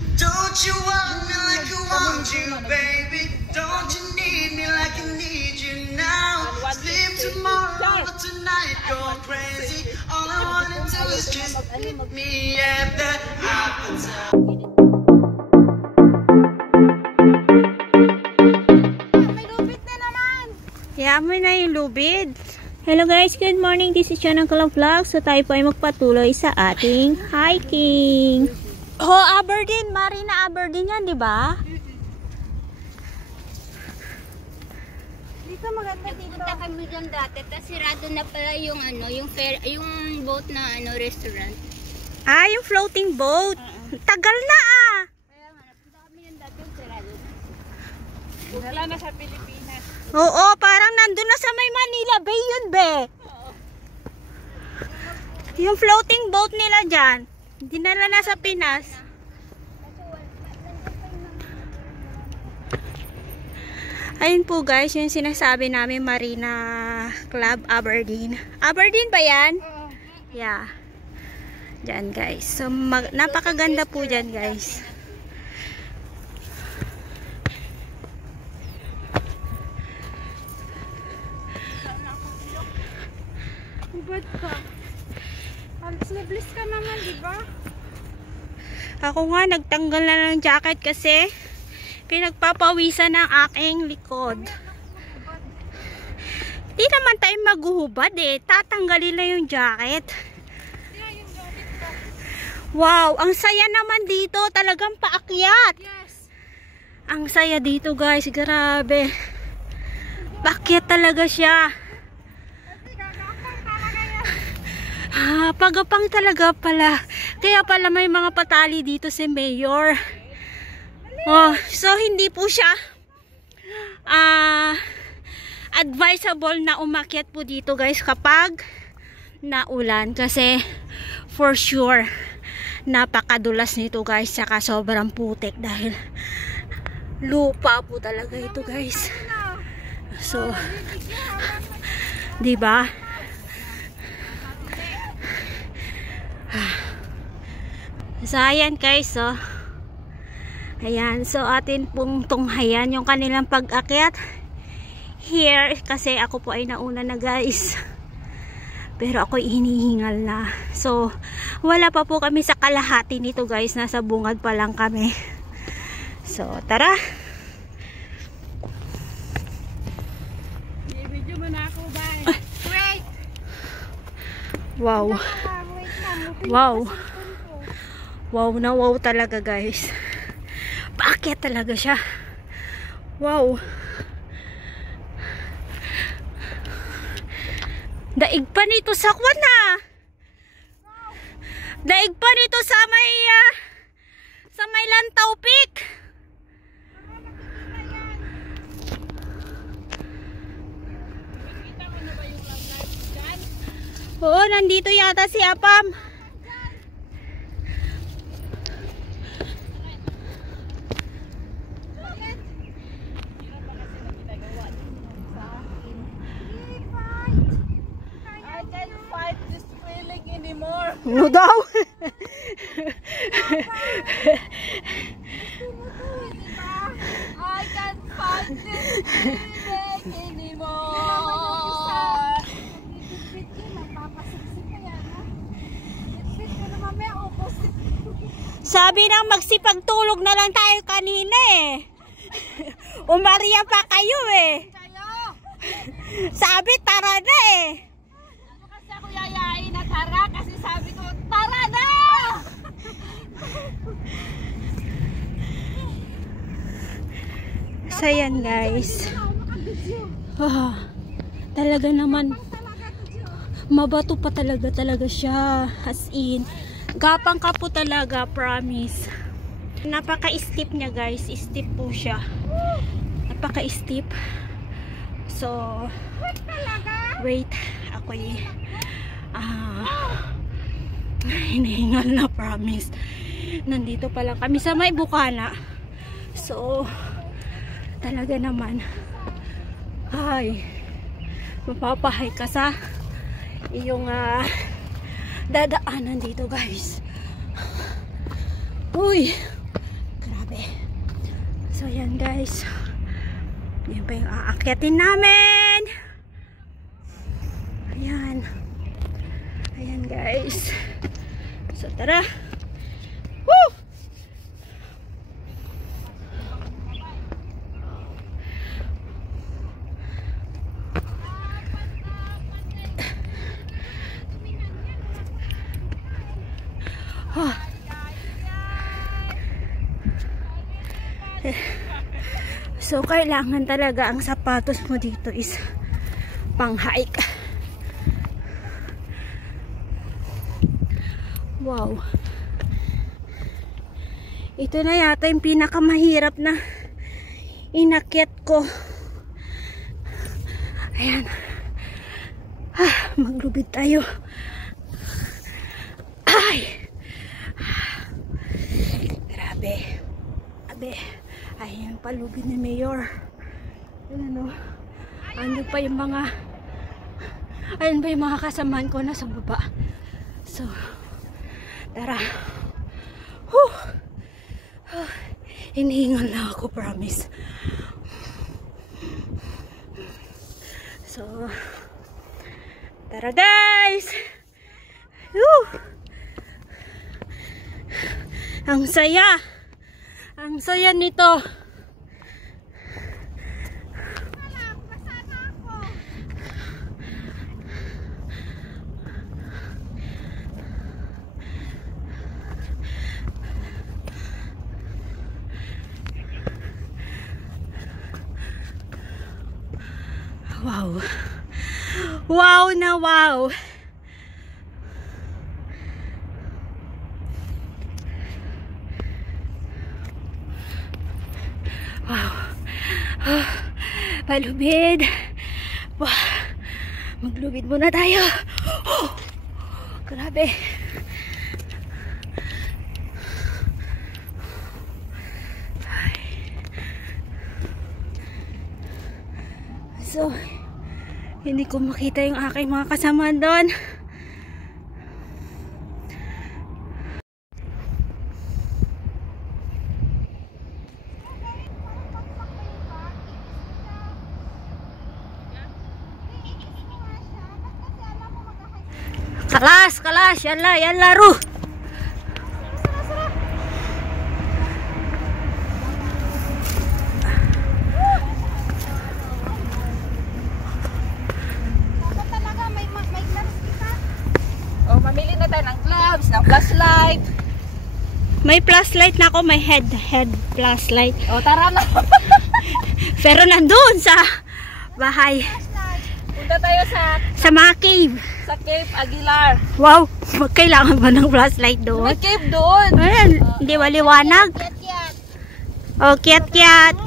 Don't you want me like I want you, baby? Don't you need me like I need you now? Sleep tomorrow, but tonight go crazy. All I wanna do is just meet me at the appetite. Yaman na yung lubid. Hello guys, good morning. This is Chanang Kalang Vlog. So tayo po ay magpatuloy sa ating hiking. Oh, Aberdeen. Marina Aberdeen yan, di ba? Dito maganda dito. Punta kami lang dati, tapos sirado na pala yung ano, yung fair, yung boat na ano, restaurant. Ah, yung floating boat. Tagal na ah. Kaya nga, napunta kami lang dati, yung sirado. Wala na sa Pilipinas. Oo, parang nandun na sa may Manila Bay yun, be. Yung floating boat nila dyan. Dinala na sa Pinas. Ayun po guys, yung sinasabi namin Marina Club Aberdeen. Aberdeen ba yan? Yeah. Dyan guys. So, napakaganda po dyan guys. Ubad ka. Sleeveless ka naman, di ba? Ako nga, nagtanggal na ng jacket kasi pinagpapawisan ng aking likod. Di naman tayo maghuhubad eh. Tatanggalin na yung jacket. Wow, ang saya naman dito. Talagang paakyat. Yes. Ang saya dito guys, grabe. Paakyat talaga siya. Pagapang talaga pala. Kaya pala may mga patali dito si Mayor. Oh, so hindi po siya advisable na umakyat po dito guys kapag naulan. Kasi for sure napakadulas nito guys. Saka sobrang putik dahil lupa po talaga ito guys. So, diba? So ayan guys, so ayan, so atin pong tunghayan yung kanilang pag-akyat here kasi ako po ay nauna na guys, pero ako hinihingal na. So wala pa po kami sa kalahati nito guys, nasa bungad pa lang kami. So tara. I-video mo na ako ba? Wait! Wow. Wow. Wow na wow talaga guys. Paakyat talaga siya. Wow. Daig pa nito sa kwana. Daig pa nito sa may Lantaw Peak. Oo, nandito yata si Apam. No daw. I can't fight this feeling anymore. Sabi nang magsipagtulog na lang tayo kanina eh. Umarya pa kayo eh. Sabi tara na eh. Kasi ako yayain na tara kasi sabi ko tara na! So yan guys. Oh, talaga naman mabato pa talaga siya, as in gapang ka po talaga, promise. Napaka-steep niya guys, steep po siya, napaka-steep. So wait, ako hinihingal na, promise. Nandito pa lang kami sa may bukana. So talaga naman ay mapapahay ka sa iyong dadaanan dito guys. Uy, Grabe. So yan guys. Yan pa yung aakyatin namin. Ayan. Ayan guys. So tara. Woo! Oh. So kailangan talaga ang sapatos mo dito is pang hike. Wow. Ito na yata yung pinakamahirap na inakyat ko. Ayan. Maglubid tayo. Ay! Grabe. Grabe. Ayan, palubid ni Mayor. Ayan o. Ano pa yung mga... Ayan ba yung mga kasamaan ko na sa baba. So, tara. Whew. Hinihingal na ako, promise. So, tara guys! Whew. Ang saya! Ang saya nito! Wow! Wow na wow! Wow! Palubid! Wow! Maglubid muna tayo! Oh, grabe! So, hindi ko makita yung aking mga kasama doon. Kalas, kalas, yalla, yalla, ru. Mamili na tayo ng gloves, ng flashlight. May flashlight na ako, may head flashlight. O, tara na. Pero nandun sa bahay. Punta tayo sa mga cave. sa Cape Aguilar. Wow, kailangan ba ng flashlight doon? May cave doon. Ayan, hindi maliwanag. Oh, kiat-kiat.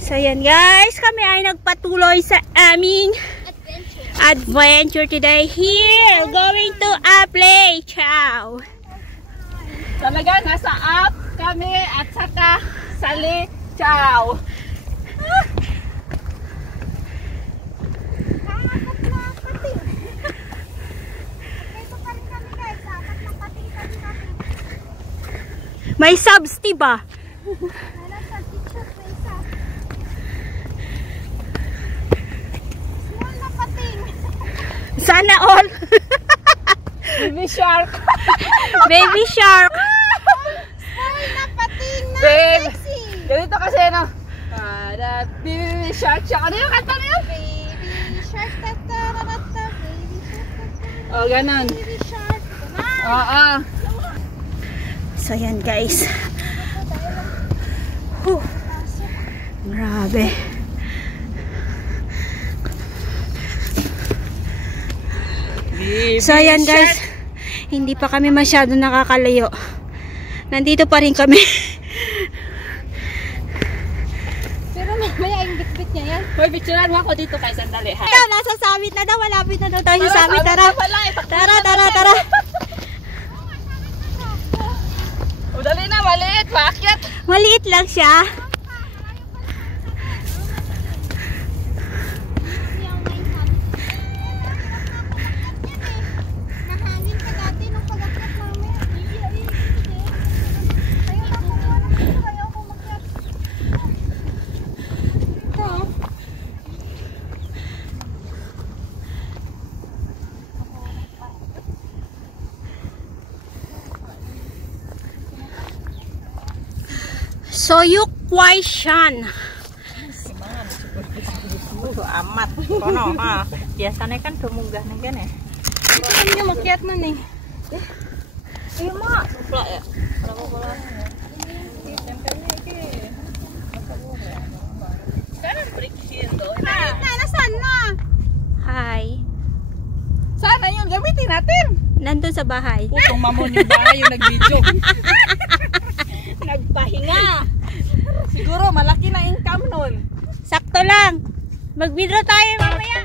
So yan guys, kami ay nagpatuloy sa aming adventure today here. Going to a play. Ciao. Talaga, nasa up kami at saka sali. Ciao. May subs, diba? Sana all. Baby shark. Baby shark. Small na pating na Babe, sexy. ganito kasi no. Baby shark. Ano yung kanta na yun? Baby shark, tatarata, baby shark, Oh, ganun. baby shark. Oo. So yan guys. Grabe. So ayan guys, hindi pa kami masyado nakakalayo. Nandito pa rin kami. Pero mamaya yung bitbit niya yan. Hoy, picturean mo ako dito kay sandali. Ha? Ito, nasa summit na daw. Malapit na daw tayo sa summit. Tara. Tara, tara, tara. O, dali na, maliit. Bakit? Maliit lang siya. Soyuk Kwaishan. Amat kono ha. Biasanya kan munggah nih kan ya. Ito kami yung makiat man eh. Iya mak, suplak ya. Pola-pola. Tempelnya iki. Sana berikir doh. Nasaan na? Hi. Sana yung gamitin natin. Nandun sa bahay. Putong mamon yung bahay yung nag-video. Nagpahinga. Siguro malaki na income nun. Sakto lang. Mag-withdraw tayo mamaya.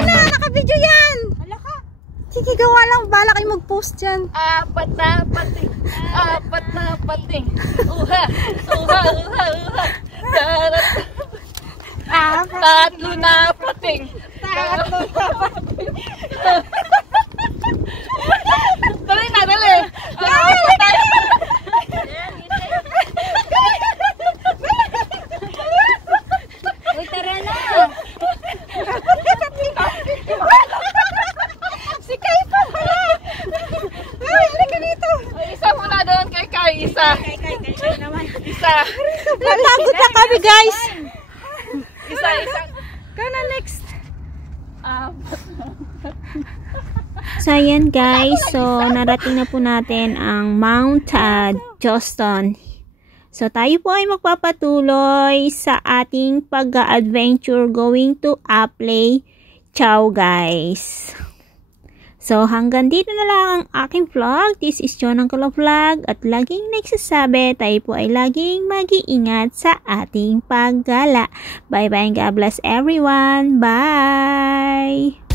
Naka-video yan! Sige, gawa lang. Bala kayo mag-post dyan. Apat na pating. Uha. Tatlo na pating. Dali na, dali. Uy, tara na. Si Kai pa pala. Halika dito. Isa muna doon kay Kai. Isa. Isa. Napagod na kami, guys. Isa. Kana next. So, ayan guys. So, narating na po natin ang Mount Johnston. So, tayo po ay magpapatuloy sa ating pag-adventure going to Apley. Ciao guys! So, hanggang dito na lang ang aking vlog. This is John Angkolo Vlog at laging nagsasabi, tayo po ay laging mag-iingat sa ating paggala. Bye-bye and God bless everyone. Bye!